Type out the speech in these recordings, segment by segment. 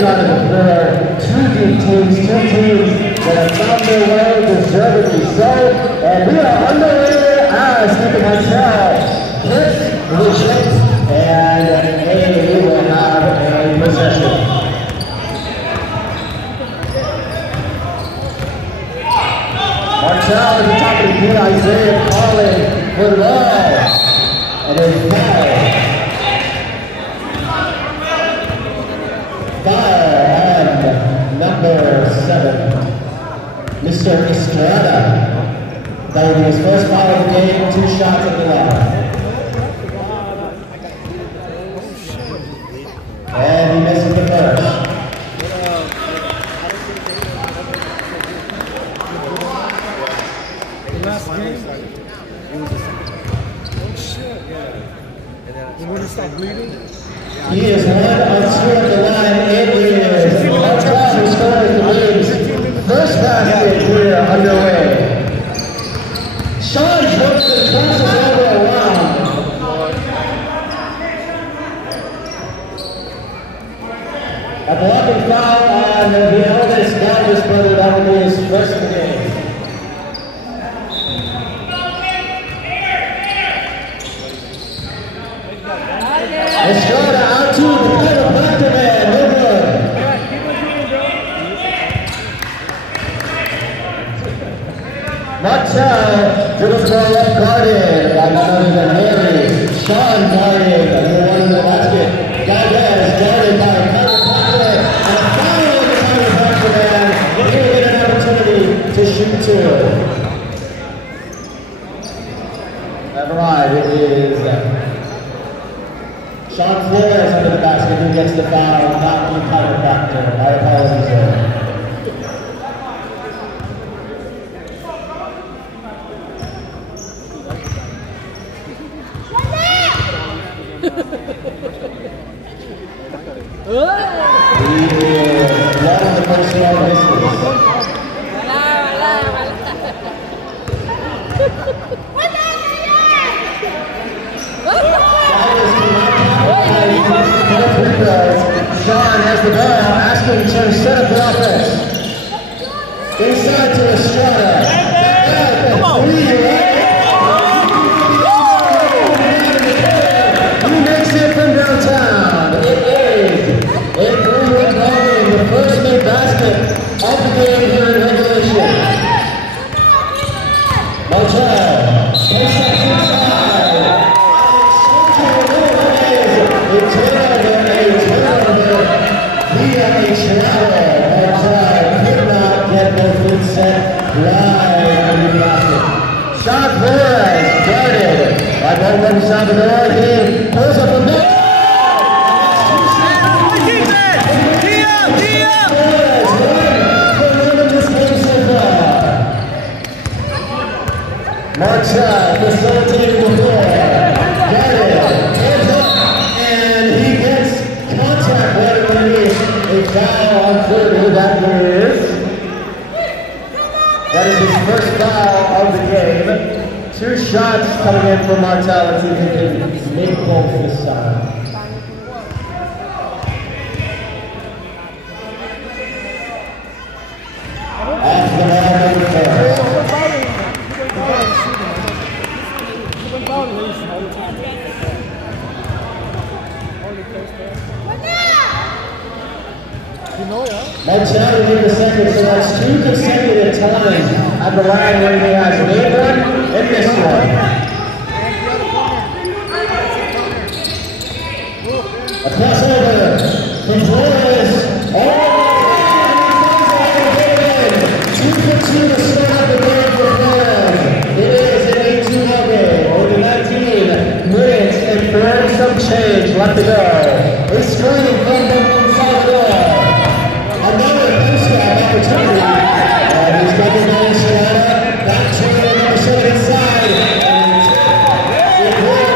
starting out of the floor. Two deep teams, two teams that have found their way, deservedly so. And we are underway as Stephen Martel hits the shakes, and we will have a possession. Martel at the top of the key, Isaiah calling for love. And there's foul. Number 7, Mr. Estrada. That will be his first foul of the game, 2 shots at the line. And he misses the first. The last game? Oh shit, yeah. And when he stopped bleeding? He is 1 of 2 at the line. It is Martel who scores the lead. First basket here underway. Sean Johnson crosses over around. A blocking foul on the eldest Dallas brother. That will be his first of the game. Estrada out to the middle, back to man, no good. Martel dribbles the ball left guarded by none other than Haley. Sean guarded, number 1 in the basket. Galvez guarded by Tyler Parker. And a foul on the Tyler Parker man. He will get an opportunity to shoot 2. Never mind, it is Sean Flores under the basket who gets the foul, not the Tyler Parker. My apologies there. Sean has the ball, asking to set up the offense. Inside to Estrada. Come on. He makes it from downtown. It is a 3-1 ball, the first made basket of the game here in regulation. Martel takes that inside. A turnover. Via a travel. Martel could not get their foot set live on the basket. Sean Flores guarded by Bowman Salvador. He pulls up a net. Martel facilitating the floor. Guarded. Hands up. And he gets contact right underneath. A foul on 30. That is his first foul of the game. 2 shots coming in from Martel. Let's see if he can make both this time. After the ball, number 4. Martel will the second, so that's 2 consecutive times at the line where he has made one and missed one. A crossover from Flores. All 2 for 2 to start up the game for Flores. It is an 8-2 game. Over 19 minutes and 30-some change left to go. A screen from Bowman Salvador. Another post-grab opportunity. And he's got the ball Estrada. Back to number 7 inside. It will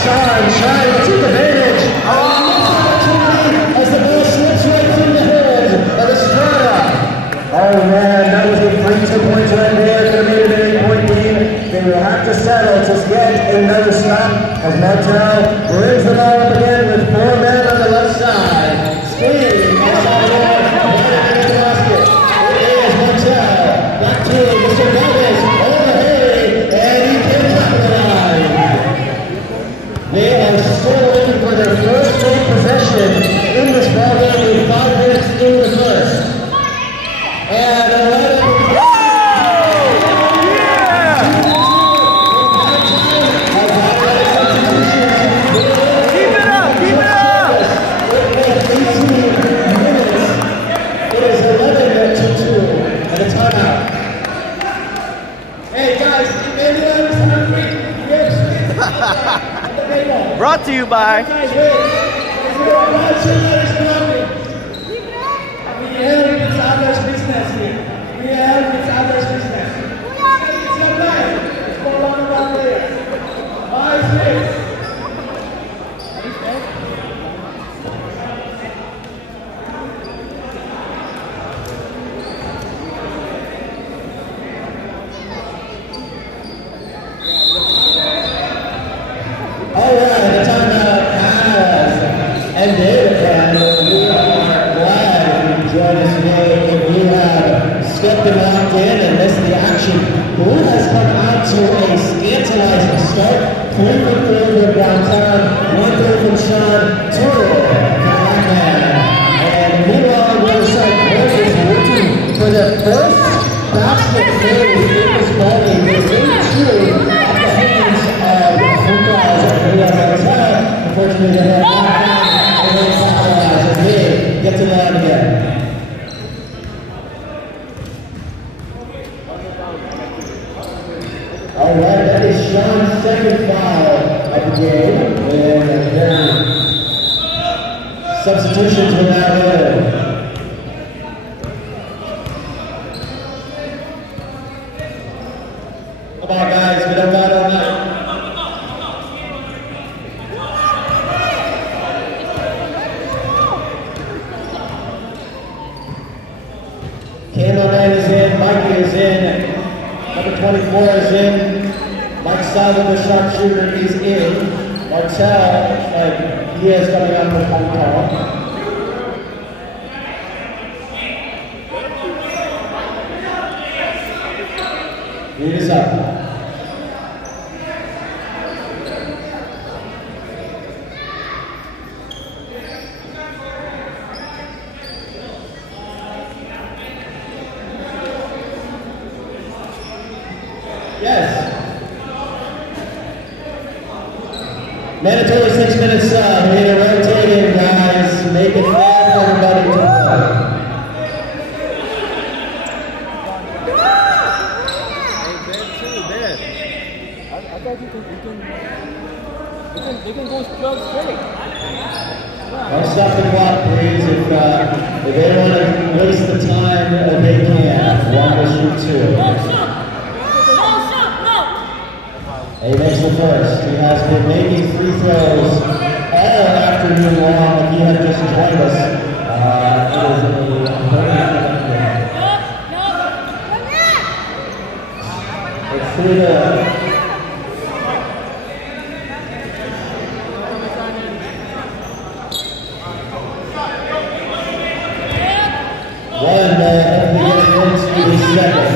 Sean trying to take advantage. As the ball slips right through the hands of Estrada. have to settle to get another stop as Martel brings the ball up again with 4 men on the left side. Screen, outside the basket. It is Martel. Back to Mr. Galvez. Overhead, and he can't capitalize. They are still looking for their first full possession in this ballgame with 5 minutes in the first. And 11. Brought to you by. We have this other's business here. We have this other's business. It's your plan. It's for one of our players. 5-6. Stepped and locked in and missed the action. Blue has come out to a scandalizing start. 3 from 3 from downtown, 1 3 from Sean, 2 from Blackman. And meanwhile, on the other side, Greg is working for the first basket made in this ballgame. It's 8-2 at the hands of Lucas and Martel. Unfortunately, they have Blackman and then capitalize as they get to the line again. All right, that is Sean's second foul of the game, and substitutions will now go. Come on, guys, we don't got all night. Cameraman is in, Mikey is in. Number 24 is in. Mike Salvo, the sharpshooter, is in. Martel, he is coming up with one call. Lead is up. Yes. Mandatory 6 minutes sub. We're going to rotate in, guys. Make it fair for everybody to play. I thought you can go straight. Don't stop the clock, please. If they want to waste the time, they can. 1 will shoot 2. He makes the first. He has been making free throws all afternoon long, and he had just joined us. It's 3-0. One into the second.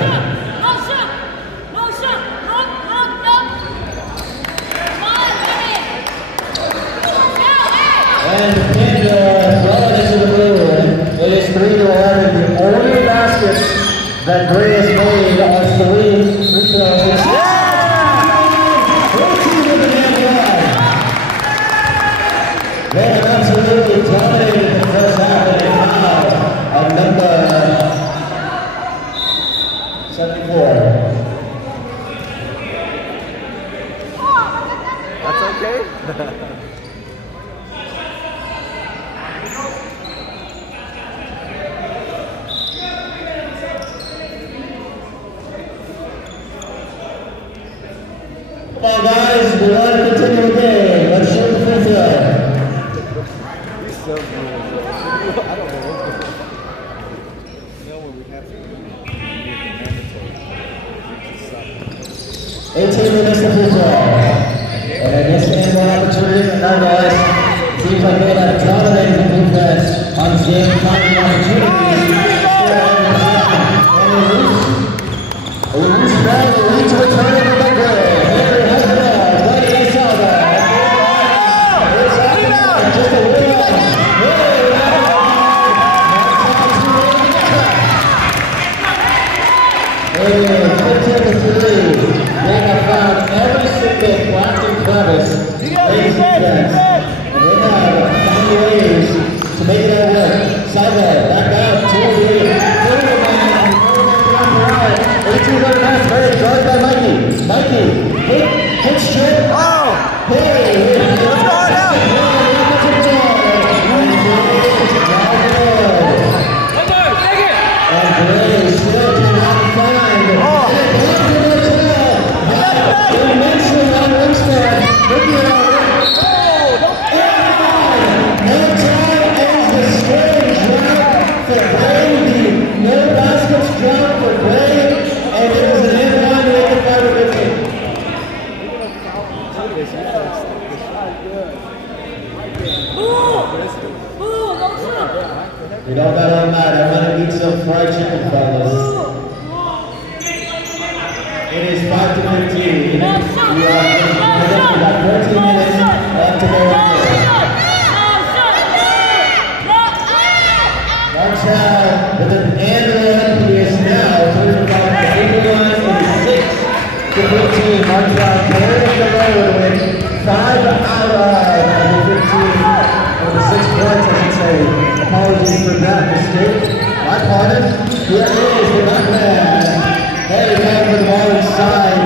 And Panda throwing into the blue. It is 3-11. The only baskets that Gray has made are 3 free throws. They have absolutely dominated the first half of the foul on number 74. That's okay. Come on, guys, we want to continue the game. Let's show the free throw. He's so good. I don't know what to do. No, when we have to do it mandatory. 18 minutes to free throw. And I guess they more opportunities than nonetheless. Seems like they have dominated the defense on this game, finding opportunities. We lose the ball, we lead to a turnover by Gray. Henry has the ball, Buddy Salva. It's out, just a win. And 15 to 3. They have found every single Clapton Travis ladies and gents. And they have found ways to make it all work. Salva, back out, 1800 pass, very guarded by Mikey. Mikey, hit straight. Oh! Hey! What's going on? And Gray still cannot find. Immensely on wingspan. No time ends the strange drought for Gray. No baskets dropped for Gray. And it was an inbound to make the 5-15. We don't bet on that. I want to eat some fried chicken, fellas. It is 5 to 15. We got 14 minutes left to go in here. Marshall with an and one is now turning about 81-86 to 15. Marshall carrying the load with 5 out of the 15. Or the 6 points, I should say. Apologies for that mistake. My pardon. Here it is, the back man. Hey, back for the ball inside.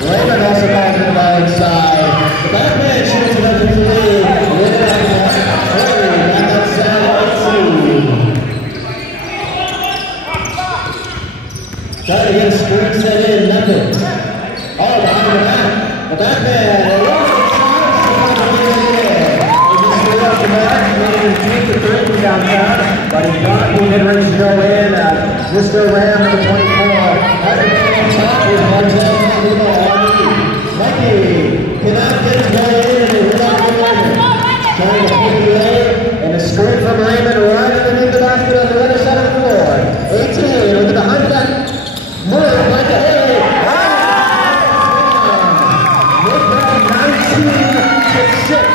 Raymond also calls for the ball inside. The back man shoots another 3. With it on the back outside, let's see. Trying to get a screen set in, nothing. Oh, behind the back. The back man. Downtown, but he's got the mid-range to go in. Mr. Ram, number 24. As the man on top is Martel with the ball. Mikey cannot get his ball in, and he's not going over. Trying to pick it away, and a screen from Raymond right underneath the basket on the other side of the floor. 18 with the behind back move, like a hey. With that 19 to 6.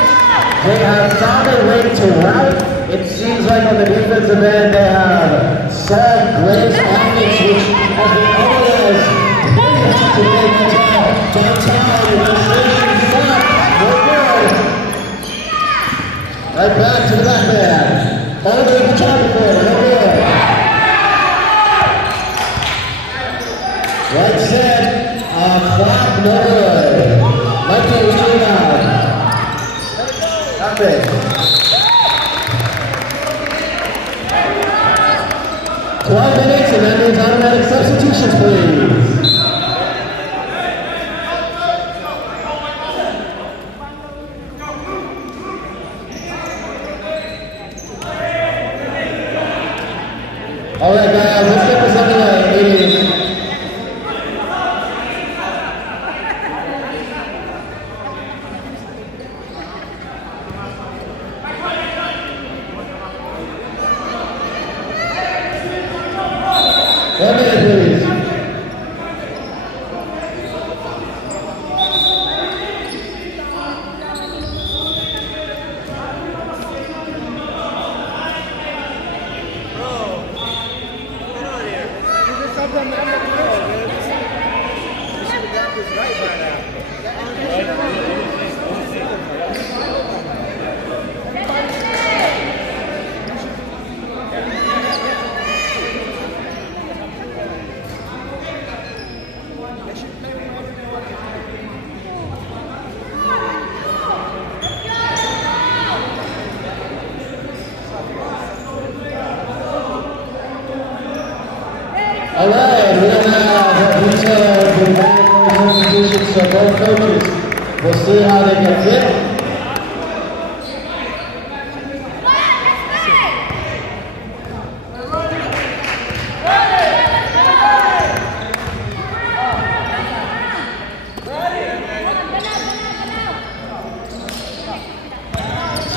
They have found a way to route. It seems like on the defensive end they have solved Gray's offense, which has been otherwise pretty hard to make the tell. Downtown, the station shot, no good. Right back to the back man. All the way to the top of the board, no good. Right set, clock, no good. Mikey, what's going on? Nothing. 12 minutes, and that means automatic substitutions, please. All right, guys, let's get this underway. All right, we don't have details of the substitutions, so both coaches, we'll see how they get fit.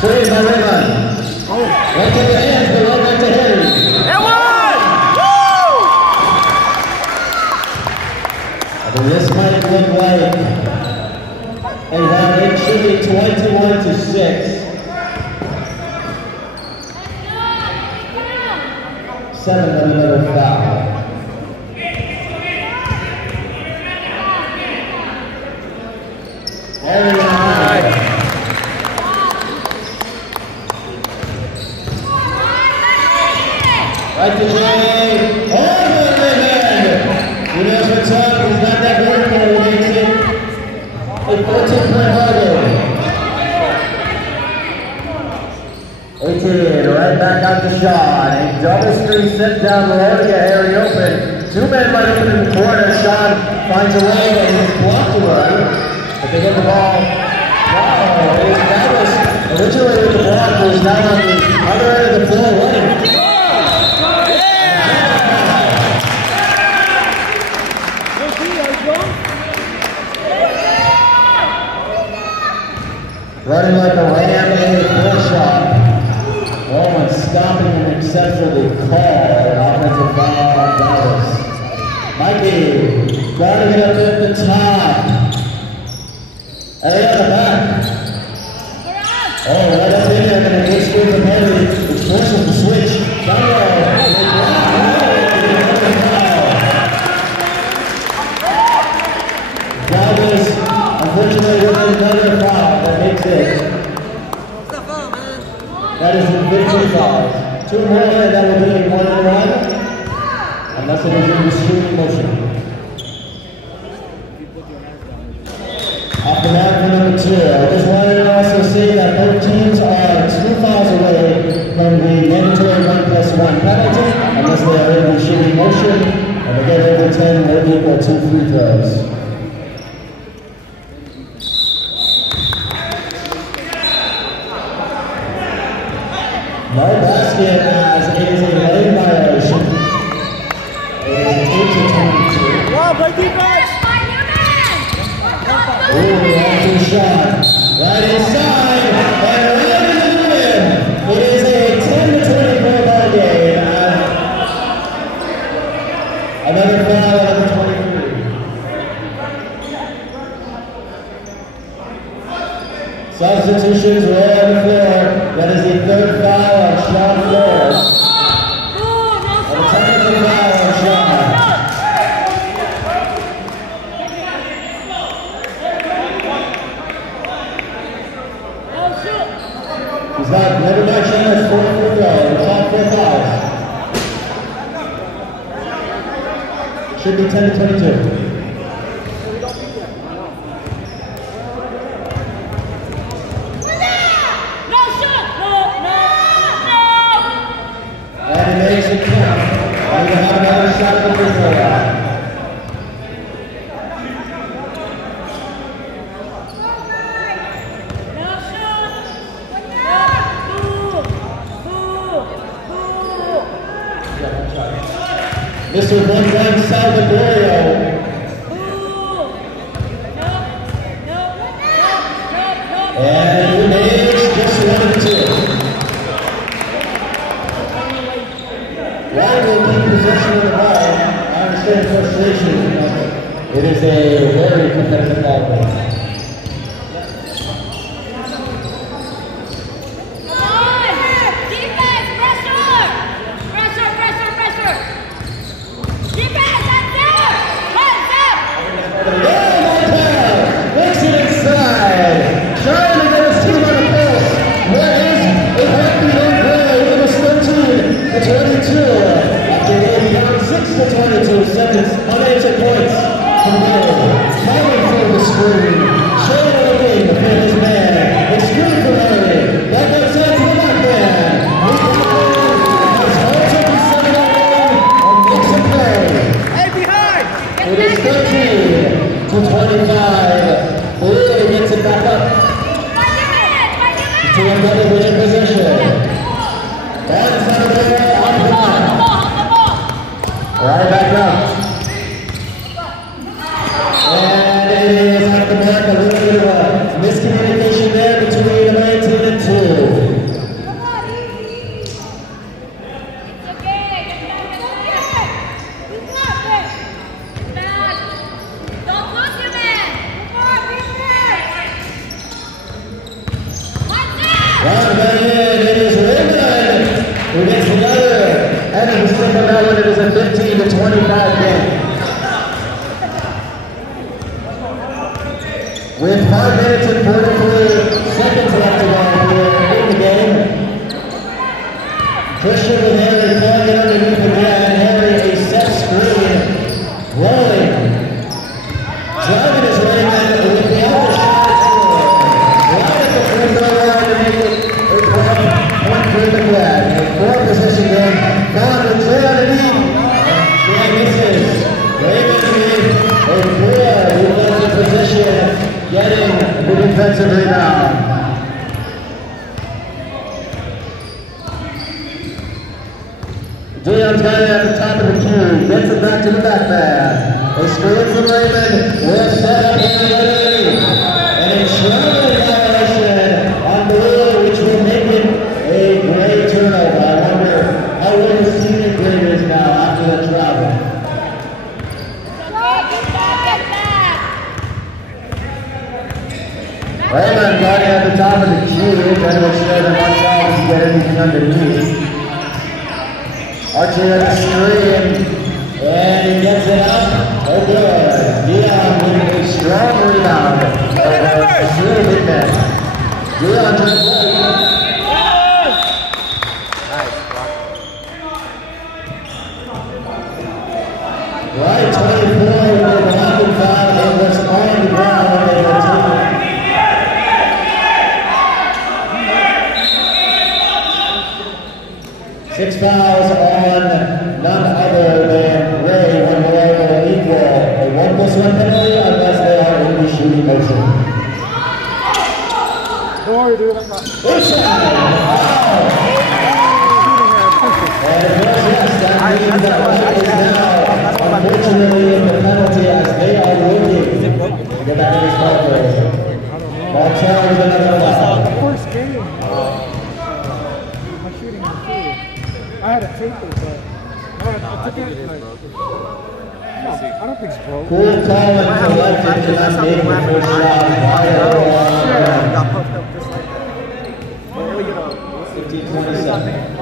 Screen by Raymond. Right to the hands, but right back to Henry. And one! Woo! I mean, this might look like a round. It should be 21-6. 7 on another foul. Very nice. Right to Jay. Oh, good man. Who knows what's up? He's not that vertical. He makes it a 14-point hurdle. 18, right back out to Sean. A double screen set down low to get Harry open. 2 men right open in the corner. Sean finds a way and he's blocked away. But they get the ball. Wow, that was originally with the block, but is now on the other end of the floor running. Running like a ram in a full shot. Bowman stopping an exceptionally call. An offensive foul on Dallas. Mikey guarding it up at the top. And they got the back. Oh, right up in there, and a good screen from Henry. It's forces the switch. Down low. Dallas, unfortunately, with another foul that makes it. That is a 15 foul. 2 more, and that will be 1-1. Unless it is in the shooting motion. Off the mark for number 2. I just wanted to also say that both teams are 2 fouls away from the mandatory 1+1 penalty, unless they are in the shooting motion, and they get over 10 will equal 2 free throws. No basket as it is a lane violation. It is 8-22. Wow, play defense! Ooh, long shot. Right inside. And right in the rim. It is a 10-24 ball game. Another foul at number 23. Substitutions are all on the floor. That is the 3rd foul on Sean Flores. And a technical foul on Sean. He's got never match in as 4 free throws. It's all 4 fouls. Should be 10-22. And it makes it count. And we have another shot at the free throw line. Mr. Juan Salvadorio. And he makes just 1 of 2. While we'll keep possession of the ball, I understand frustration. It is a very competitive ball game. Seconds, unanswered points from Miller. Fighting for the screen. Showing the game for his man. It's good for Murray. Back outside to the back man. Has holds up the 7-0 and makes a play. Hey, behind! It is 13-25. Blue gets it back up. To another winning position. That's not a ball on the line. Right back up. And it is at the mark, a little bit of a miscommunication there between 19 and 2. a 15-25 game. With 5 minutes and 43 seconds left to go here in the game. Christian with Harry playing it underneath again. Harry a set screen. Rolling. Driving his right hand with the other shot. Right at the free throw line to make it a 12-point for the Grad. A 4-position game. Gone with 3 underneath. And misses. Raymond with a 4 who left the position. Getting the defensive rebound. Dion's got it at the top of the key. Gets it back to the back man. A screen from Raymond. Will set up in the lead. And a traveling violation on blue, which will make it a great turnover. I wonder how well the senior grade is now after the travel. Raymond got it at the top of the key, trying to make sure that Marshall doesn't get anything underneath. Archie at the screen, and he gets it up. Oh good. Dion with a strong rebound. Really big man. Dion just right, 24 with a blocking foul. It was on the ground. They were taking 6 fouls on none other than Ray, 1 more will equal a 1+1 penalty unless they are in the shooting motion. And of course, yes, that means that Ray is now unfortunately in the penalty as they are looking to get back in his ball. Martel with another foul. First game. My shooting was good. I had a taper, but I took it like, no, I don't think it's broke. Cool Collin collected to not make the first shot. Got pumped up just like that. 15-27.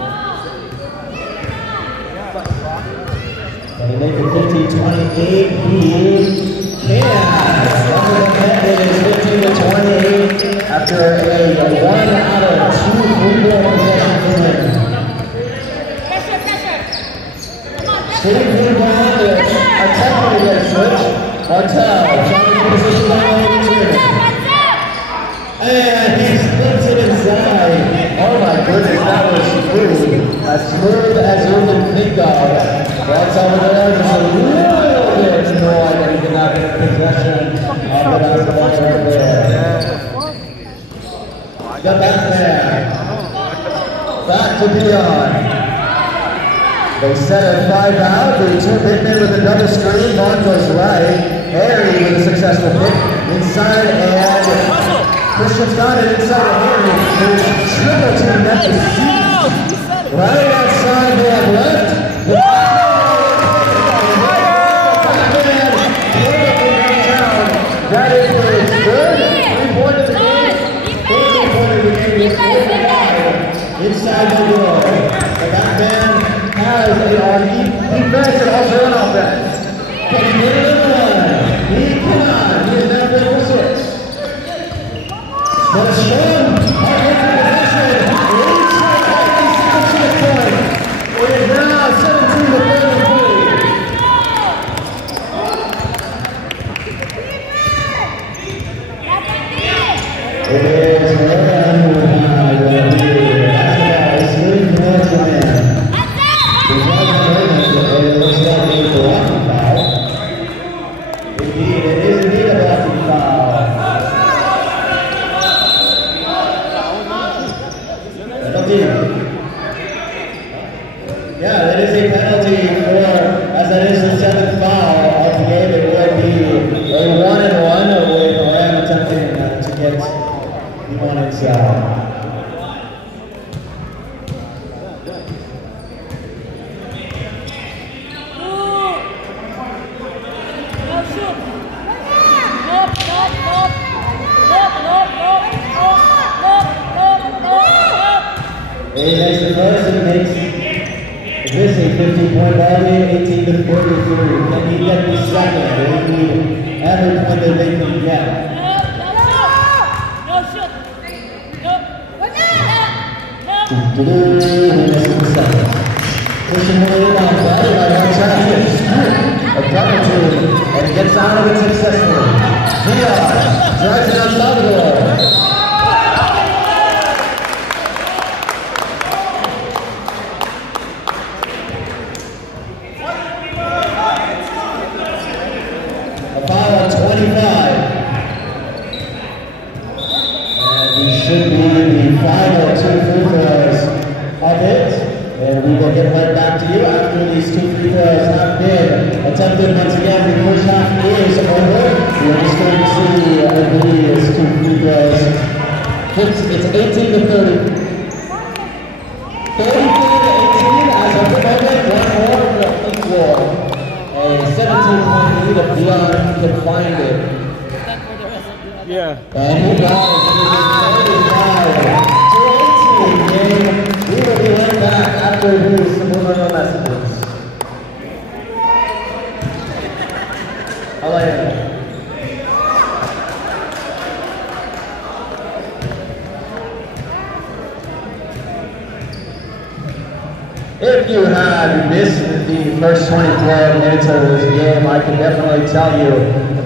And they make it 15-28. He can. It is 15-28 after a 1 out of 2 free-throw possessions for him. Shooting through the ball, attempting to get a switch. Martel trying to position on the and he splits it inside. Oh my goodness, that was smooth. As smooth as you can think of. That's over there, just a little bit more than he did not get possession of the basketball right there. Got back there. Back to Dion. They set a 5 out. The 2 Pittman with a double screen. Vaughn goes right. Harry with a successful pick inside, and Christian's got it inside of Harry. There's triple team Memphis. Right outside they have left. That is the third 3-point of the game. 3-point of the game. Inside the goal. The back man has a defense and also an offense. Can he get it in the line? He cannot. He is now good for 6. But a strong offensive possession. Inside the 6 point. It is now 17-33. It is yeah, that is a penalty for, as that is the 7th foul of the game. It will be a 1-and-1 with Ram attempting to get the one inside. He makes the first and makes This is a 15-point ball game, 18 to 43. Can he get the second? They need every point that they can get. He misses the second. Pushing the lead on play by Harris. A double team and gets out of it successfully. Diaz drives it outside the goal. A foul on 25. And we should be the final 2 free throws of it. And we will get right back to you after these 2 free throws have been attempted. Once again, the first half is over. We are just going to see these 2 free throws. It's 18 to 30. 33 to 18 as of the moment. One more will equal a 17-point lead if Dion can find it. Yeah. And he does. It is a 35 to 18 game. We will be right back after these subliminal messages. I like it. If you had missed the first 24 minutes of this game, I can definitely tell you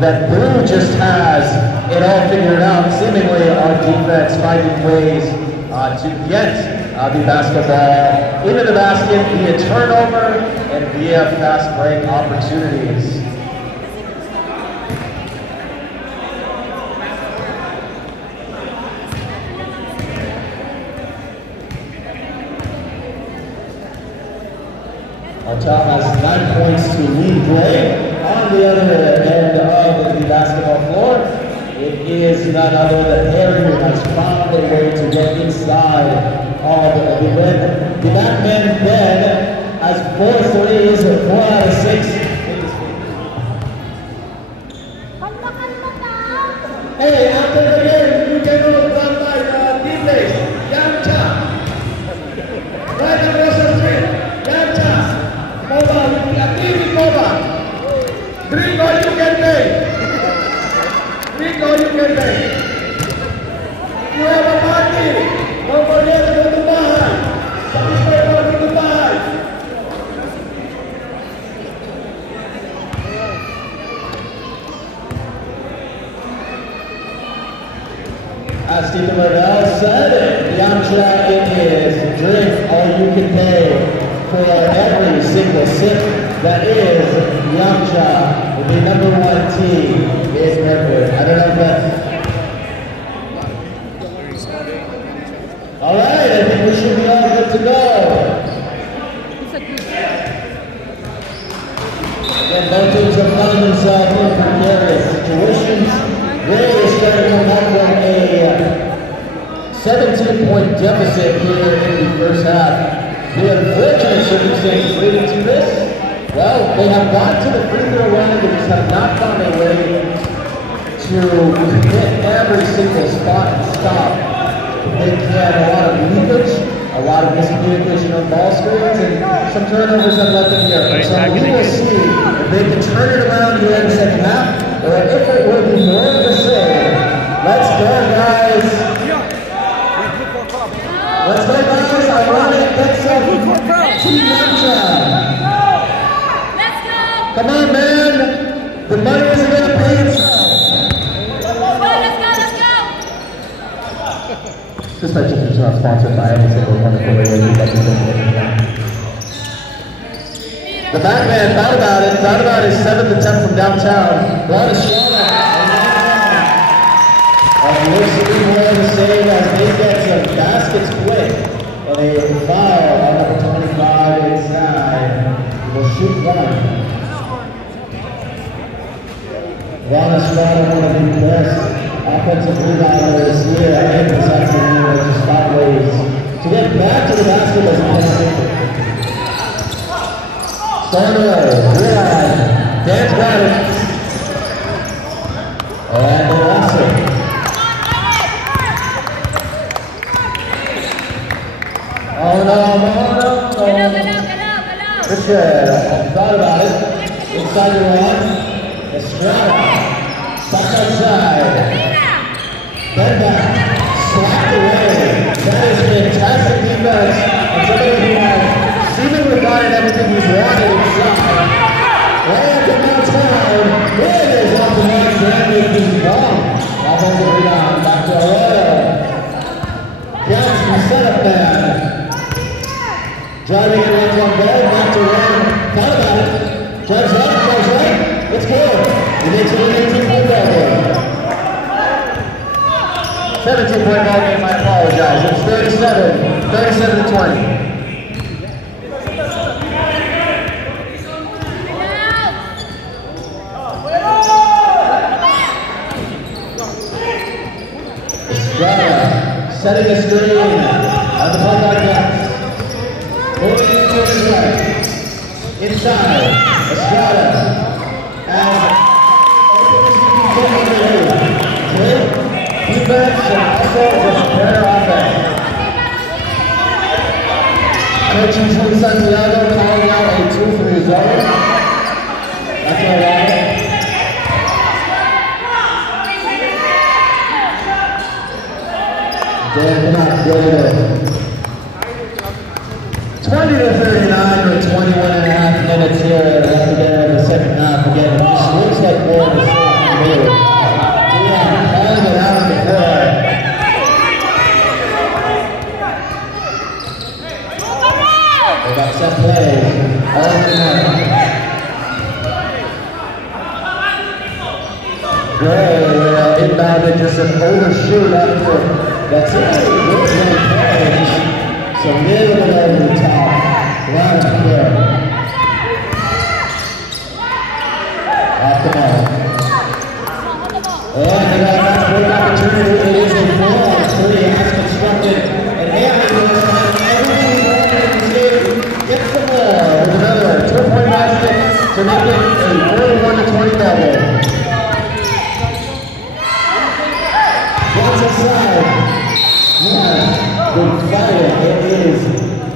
that Blue just has it all figured out, seemingly on defense, finding ways to get the basketball into the basket via turnover and via fast break opportunities. Tom has 9 points to lead Gray. On the other end of the basketball floor, it is none other than Harry who has found a way to get inside of the win. The backman then has 4 threes, 4 out of 6. Hey, after the game, you can go down by D-Base, Yamcha. Right across the street, Yamcha. Mobile, activity mobile. Bring all you can pay. Bring all you can pay. You have a party. Don't forget to go to Bahay. Subscribe to the Bahay. As Stephen Liddell said, Yamcha, it is drink all you can pay. For every single sip that is Yamcha, the number 1 team is Redwood. I don't know if that's... Alright, I think we should be all good to go. Again, both teams are finding themselves in precarious situations. Gray is starting to come up with a 17-point deficit here in the first half. The unfortunate circumstances leading to this, well, they have gone to the free throw line, they just have not found a way to hit every single spot and stop. They've had a lot of leakage, a lot of miscommunication on ball screens, and some turnovers have left them here. So we will see if they can turn it around here in the second half, or if it will be more of the same. Let's go, guys. Let's go, guys. I want it. Let's go. Team Yamcha. Let's go. Come on, man. The money isn't going to pay itself. Let's go. This section is not sponsored by any single one of the ladies that is in the back man thought about his 7th attempt from downtown. Brought a shot at looks to be more of the same as they get some baskets quick. And a foul on number 25 inside. He will shoot 1. Ron Estrada, one of the best offensive rebounders here in the Texas League, has just found ways to get back to the basket as possible. Starter, Ron, Dan's got it. And they lost it. Oh no. Get out. sure. Thought about it. Inside your one. Estrada. Back outside. Then back. Slapped away. That is fantastic defense. And somebody who has Steven regarded everything he's wanted inside. Right at the downtown. It is off the mark. That is his ball. Offensive rebound. Back to Arroyo. Johnson, setup man. Driving it runs on ball, back to one. Thought about it. Drives left, drives right. Let's go. He makes it an 18-point ball game. 17-point ball game, I apologize. It's 37-20. Estrada setting the screen on the point guard box. Moving into his right. Inside. Estrada. And great defense and also just better offense. Coach Juan Santiago calling out a 2 for his zone. That's all right. Dan Knox David. 20-39 or 21 and a half minutes here at the end of the second half. Again, it just looks like more of the same. Dion calling it out on the floor. They got set plays all in the morning. Gray inbounded just an overshoot after that's it. So little bit over the top. Right up there. Off the ball. And they got a nice break opportunity. It is a ball. Pretty as constructed. And Anthony was trying everything he's wanted in this game. Gets the ball with another 2-point basket to make it a 41-20 ball game. Gets inside. Yeah. Good fire. It is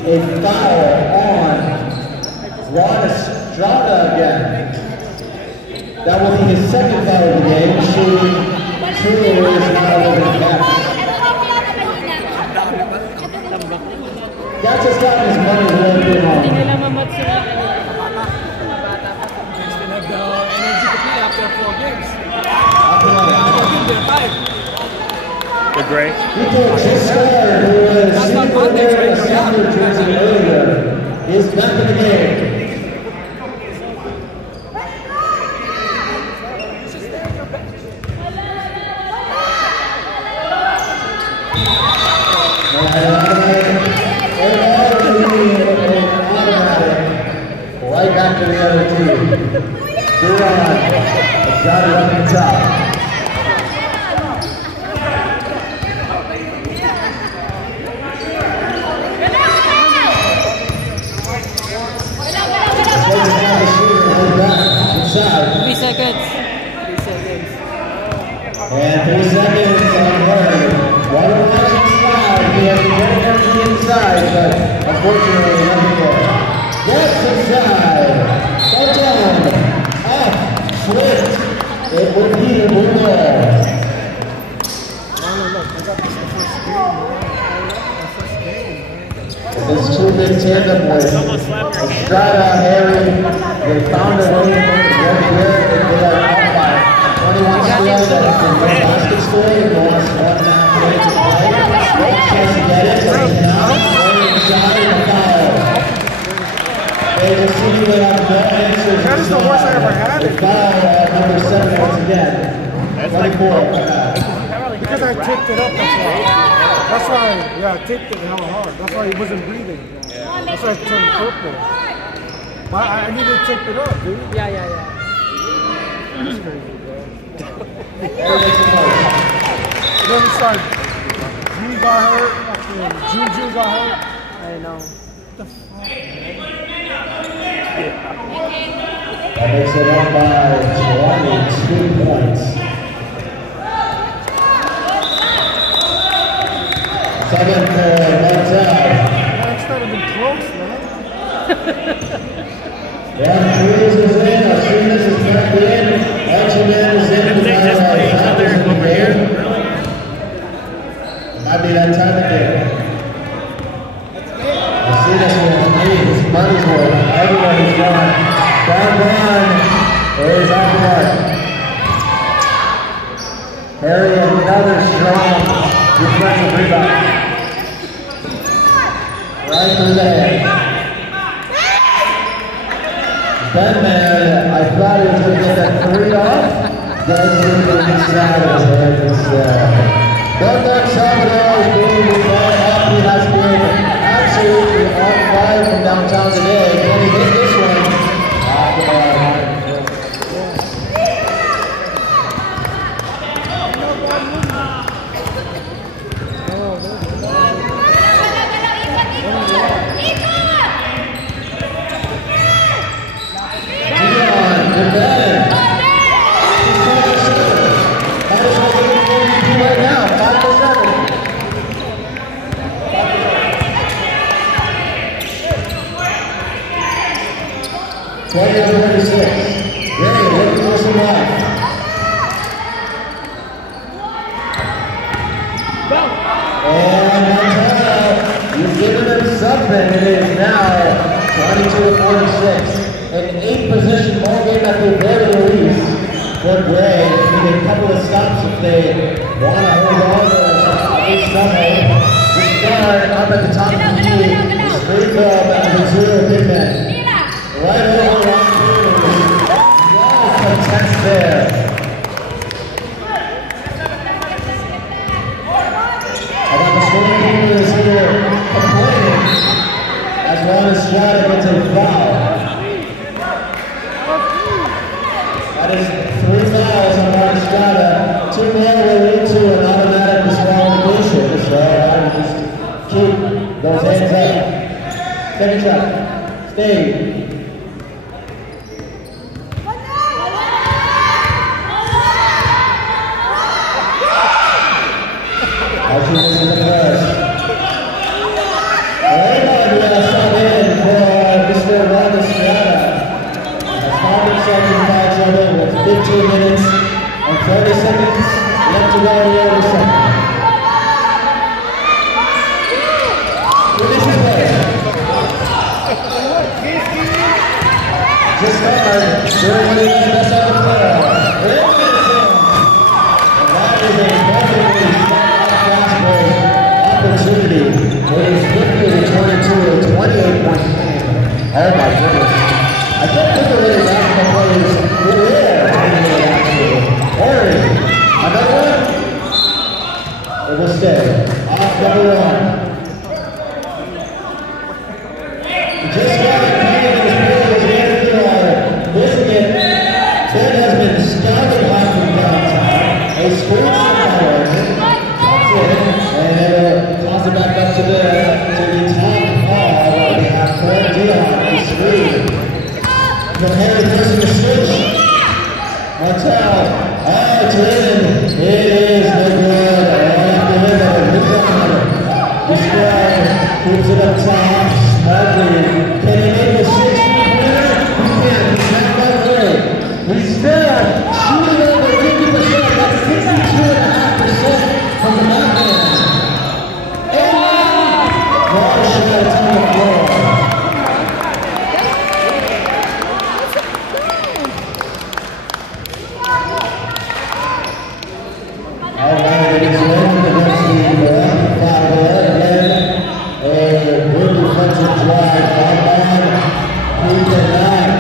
a foul on Juan Estrada again. That will be his second foul of the game. Shooting 2 is now over the back. That's just got his money well been on. Hindi nila mamatsura kanina. Just gonna have the energy to play after 4 games. They're 5. The Gray. He just scored, who was sitting there in the center jersey earlier, is back in the game. Right back to the other team. Duran has got it up the top. Inside. 3 seconds. And 3 seconds on Murray. Water watching slide. He has great energy inside, but unfortunately nothing there. Gets inside. Go down. Up. Swift. It would be the blue ball. This 2-big tandem with Estrada, Harry, they found a way to make it very good, and they are up by 21 scoring. That has been no basket scoring in the last 1.5 minutes of play. No chance to get it, but they cannot. Going inside and a foul. They just seem to have no answers. That is the worst I ever had. They foul at number 7 once again. 24. Because I taped it up, that's why. That's why, yeah, I taped it hella hard. That's why he wasn't breathing. That's why it turned purple. But I need to tape it up, dude. Yeah. That's crazy, bro. Then it's like, June got hurt, June got hurt. I know. What the fuck, man? That makes it up by 22 points. 7 for Martel. That's not even close, man. Yeah, Cruz is in. Arcinas is back in. Archibald is in. They just play each other over here. Really? Might be that time again. Arcinas will need his money's worth. Everybody's gone. Down one. There's Akbar. Harry, another strong defensive rebound. Right through the head. Batman, I thought he was going to get that 3 off. Does leave it inside of his head instead. Batman Salvador is being the ball up. He has been absolutely on fire from downtown today. Can he hit this one? It is now 22-46. An 8-position ball game at the very least. For Gray, need a couple of stops if they want to hold on to this somehow. The start up at the top of the key. The straight ball back to the 0 big man. Right over one. Well contest there. How about the scoring people is here complaining as long as Strata gets a foul. That is 3 fouls on Martin Strata. 2 more will lead to an automatic disqualification. So I would just keep those hands up. Second shot. Stay. Archie misses the first. Everybody will stop in for Mr. Ron Strata. Has found himself in foul trouble with 15 minutes and 30 seconds left to go here in the second. Finish his play. Just started during one of his best ever playoffs. And that is a perfectly fast break opportunity. It is 50-22, a 28-point game. Oh my goodness. I can't think of any basketball players who were actually. Harry, another one? It will stay. Off number 1. Just got it. Missing it. Ben has been scouting high from downtown. A screen foul. Cuts it and toss it back up to the top ball. We have Fred Dion, the screen. From Harry pressing the switch. Martel. It's in. It is no good. After him, the squad keeps it up top. Smartly. Can he make a 6-pointer? He can. He's not that great. He's still shooting over 50%. That's 62.5% from the back end. And water shots on the floor. All right, it is one against the Rapid 5-11. A good defensive drive. He cannot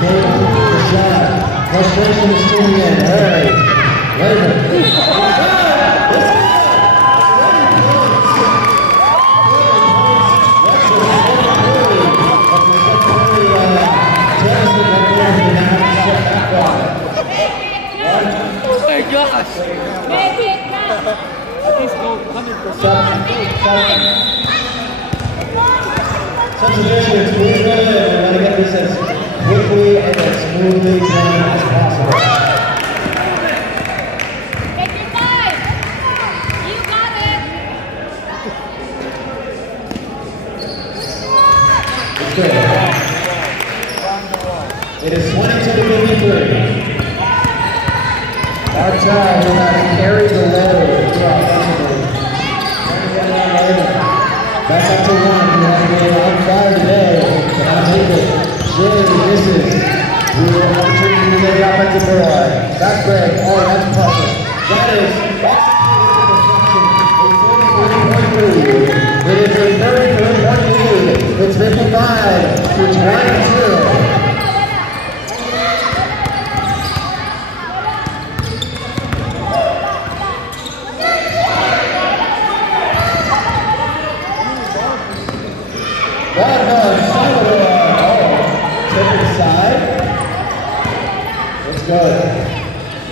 make the shot. Frustration is to the end. Hurry. Oh my gosh! Make it count. At least go 100%. Substitutions, please go in. We want to get this as quickly and as smoothly done as possible. Take your time. You got it. Let's go. Martel, who has carried the load offensively. Back up to one, who has been on fire today, but not make it. Jerry misses. We will opportunity to get the offensive board. Back break, oh, that's perfect. That is executed a 43-point lead. It is a 33-point lead. It's 55 to 22.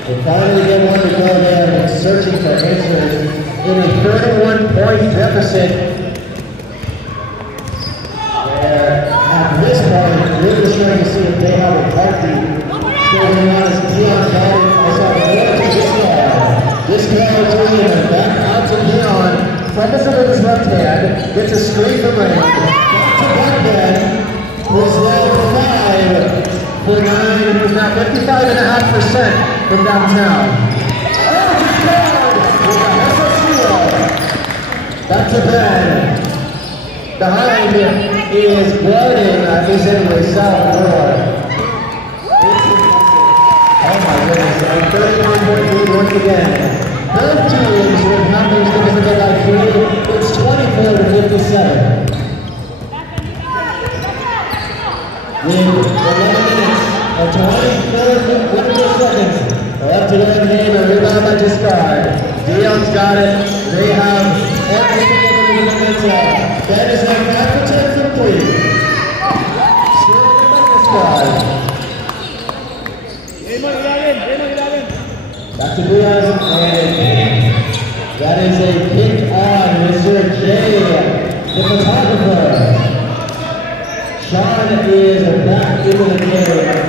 We finally get one to go there and searching for answers in a 31-point deficit. At this point, we're just trying to see if they have a heartbeat. Going on as Dion got it. I saw the this guy Julian back out to Dion. Focus it with his left hand. Gets a screen from Raymond. Back to Buckman. Who's now 5 for 9. Who's now 55.5% from downtown. Oh, good guard! With a hustle steal. Back to Ben. Behind him is Gordon. He's anyway, Salvador. Oh my goodness, a 31-point lead once again. Both teams with numbers divisible by 3. It's 24 to 57. With 11 minutes and 24 seconds left to go in the game, a rebound by Discard. Dion's got it. They have everything over the momentum. Ben is like 5 for 10 from 3. Still by Discard. Back to Dion, and that is a pick on Mr. Jay, the photographer. Sean is back into the game.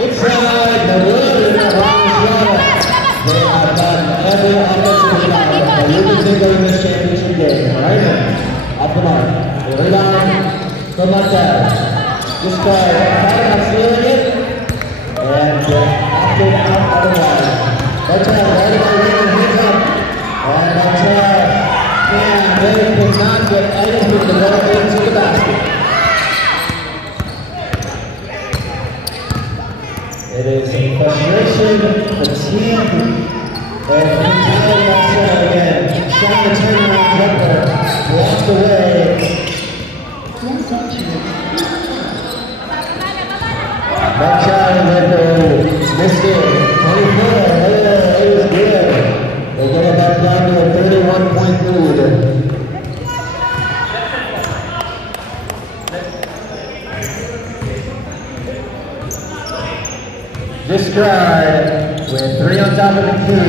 Inside the wood, they have done every offensive shot that you can think of in this championship game. Right now, off the mark. Rebound from Martel. This guy thought about stealing it and opted out otherwise. Martel right about winning his up. And Martel, man, they could not get anything to go into the basket. It is a frustration, fatigue, and mentality outside again. Trying to turn around jumper, blocked away. Martel with a missed it. 24, it was good. They get it back down to a 31-point lead. Discard with 3 on top of the key.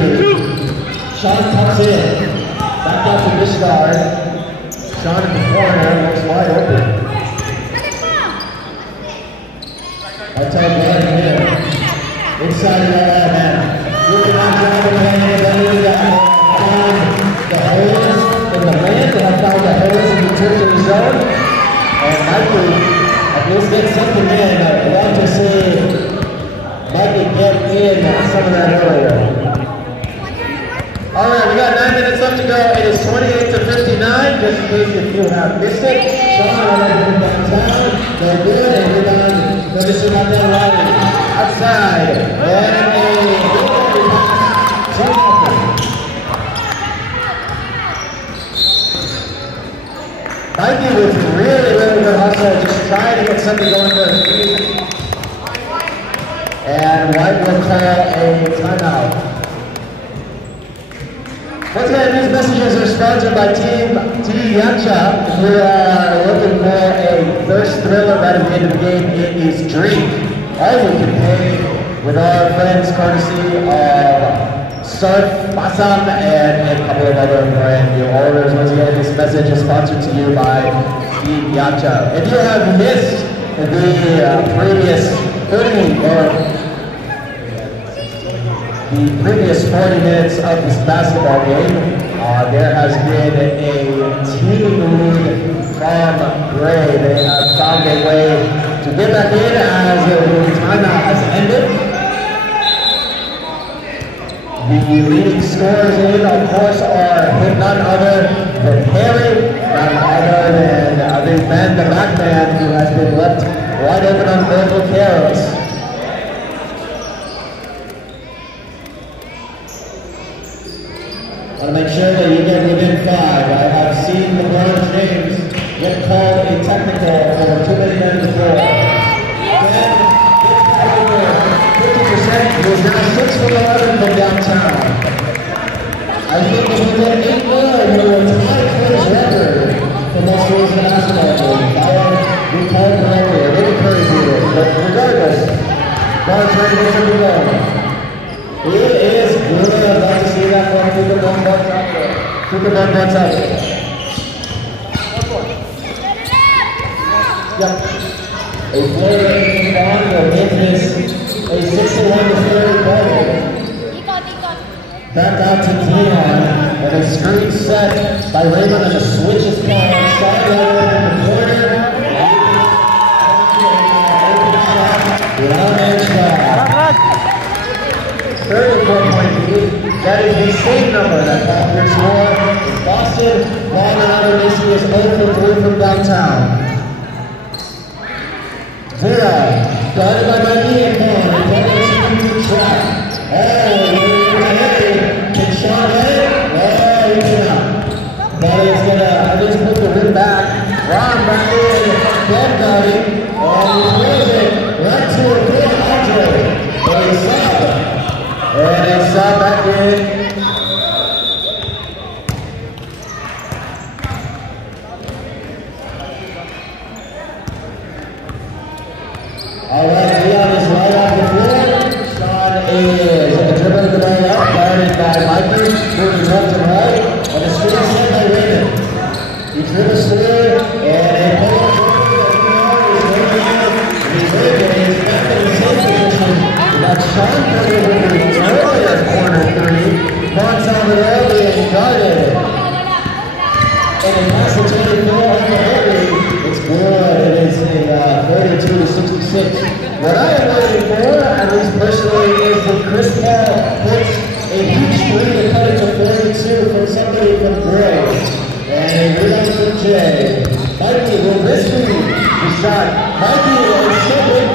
Sean comes in. Back out to Discard. Sean in the corner looks wide open. Martel guarding him. Inside the man. Looking on drive the man, and then we got found the holes in the man. They have found the holes in the territory zone. And Mikey at least gets something in. I want to see Mikey get in some of that earlier. All right, we got 9 minutes left to go. It is 28 to 59. Just in case if you have missed it, Sean and I are downtown. They're good, and we're done. They're just about that Riley outside. And a 2-0. Mikey was really good hustle, just trying to get something going for his team. And White will call a timeout. Once again, these messages are sponsored by Team Yacha. We are looking for a thirst thriller right at the end of the game. It is Dream. All we can pay with our friends courtesy of Surf, Basam, and a couple of other brand new orders. Once again, this message is sponsored to you by Team Yacha. If you have missed the previous 30 or the previous 40 minutes of this basketball game, there has been a team lead from Gray. They have found a way to get back in as the timeout has ended. The leading scorers in, of course, are none other than Harry, none other than the man, the back man, who has been left wide open on multiple carries. I want to make sure that you get within 5. I have seen LeBron James get called a technical for too many men before. Then gets back in there. 50%. He was now 6 for 11 from downtown. I think if we get 8 more, we will tie Curry's record for most rules in the basketball game. We called correctly. I didn't Curry do it. But regardless, Bron's ready to get it going. It is good. I'd like to see that from Super Bun Buns out there. Super Bun Buns out there. Yep. A Florida in Bond will hit this a 6-1 to Florida ball game. Back out to Cleon. And a screen set by Raymond and a switch is called. Sideline in the corner. Open shot. Long-edge shot. 34-point lead. That is the same number that Falcons wore in Boston. Long and other Macy is 0 for 3 from downtown. Vera, guarded by Mikey and Vaughn. And then trap. Can Sean get it? Oh, he cannot. But he's gonna at least put the rim back. Ron back in. Dead guarding. And he throws it right to a good Andre. But he's up. And it's back in. All right, Leon is right off the floor. Sean is dribbling the ball up, guarded by Mikey, moving left and right. And the screen is set by Raymond. He dribbles through, and a pull-up he's in. He's back in the same position. That's Sean coming with the earlier corner 3. Vaughn Salvador is guarded. And a pass to 24 on the Henry. It's good. It is a 32 to 66. What I am waiting for, at least personally, is that Chris Paul puts a huge screen to cut it to 42 from somebody from Gray. And a rebound from Jay. Mikey will miss the shot. Mikey is shipping.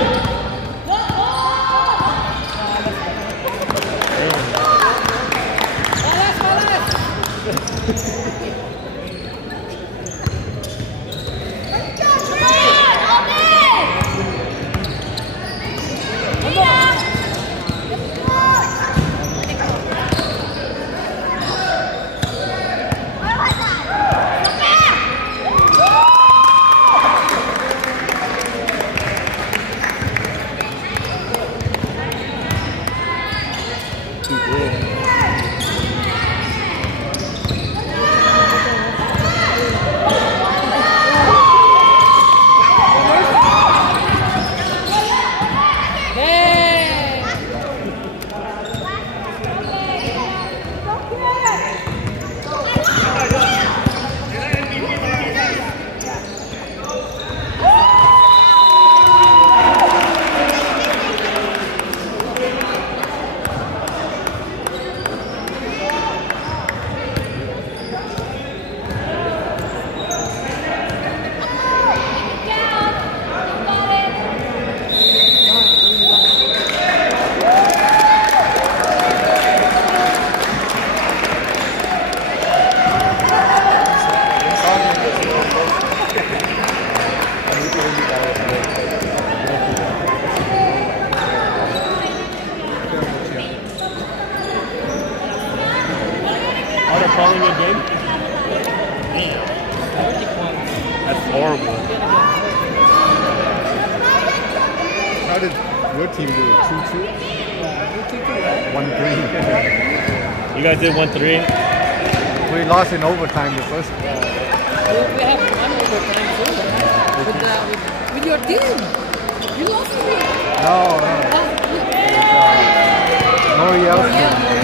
calling a game? That's horrible. How did your team do it? 2-2? 1-3. You guys did 1-3? We lost in overtime the first We have one overtime too. With your team. You lost to me. No. Morielski.